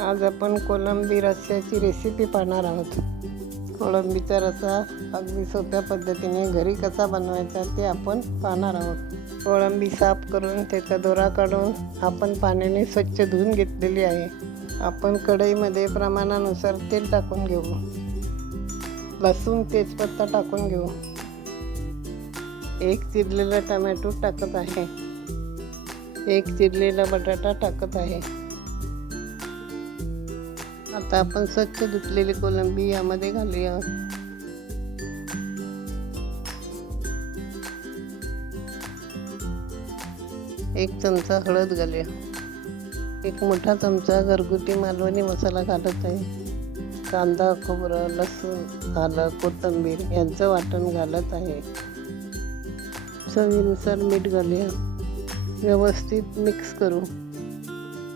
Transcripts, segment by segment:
आज आपण कोळंबी रस्स्याची रेसिपी पाहणार आहोत। कोळंबीचा रस्सा अगदी सोप्या पद्धतीने घरी कसा बनवायचा ते आपण पाहणार आहोत। कोळंबी साफ करून त्याचा दोरा काढून आपण पाण्याने स्वच्छ धुवून घेतलेली आहे। आपण कढईमध्ये प्रमाणानुसार तेल टाकून घेऊ। लसूण तेजपत्ता टाकून घेऊ। एक चिरलेला टोमॅटो टाकत आहे। एक चिरलेला बटाटा टाकत आहे। आता आपण स्वच्छ धुतलेली कोळंबी यामध्ये घालूया। एक चमचा हळद घालूया। एक मोठा चमचा घरगुती मालवणी मसाला घालत आहे। कांदा, खोबरं, लसूण, आलं, कोथिंबीर यांचं वाटण घालत आहे। चवीनुसार मीठ घालूया। व्यवस्थित मिक्स करू।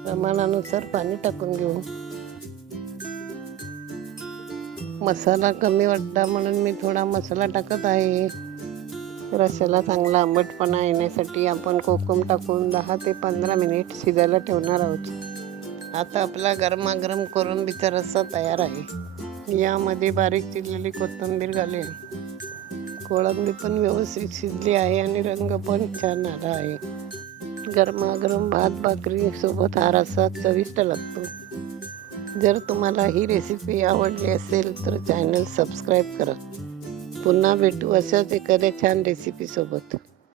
प्रमाणानुसार पाणी टाकून घेऊ। मसाला कमी वाटला म्हणून मी थोडा मसाला टाकत आहे। रस्स्याला चांगला आंबटपणा येण्यासाठी आपण कोकम टाकून 10 ते 15 मिनिट शिजायला ठेवणार आहोत। आता आपला गरमागरम कोळंबीचा रस्सा तयार आहे। यामध्ये बारीक चिरलेली कोथिंबीर घालूया। कोळंबी पण व्यवस्थित शिजली आहे आणि रंग पण छान आला आहे। गरमागरम भात भाकरी सोबत हा रस्सा चविष्ट लागतो। जर तुम्हाला ही रेसिपी आवडली असेल तर चॅनल सबस्क्राईब करा। पुन्हा भेटू अशाच एखाद्या छान रेसिपी सोबत।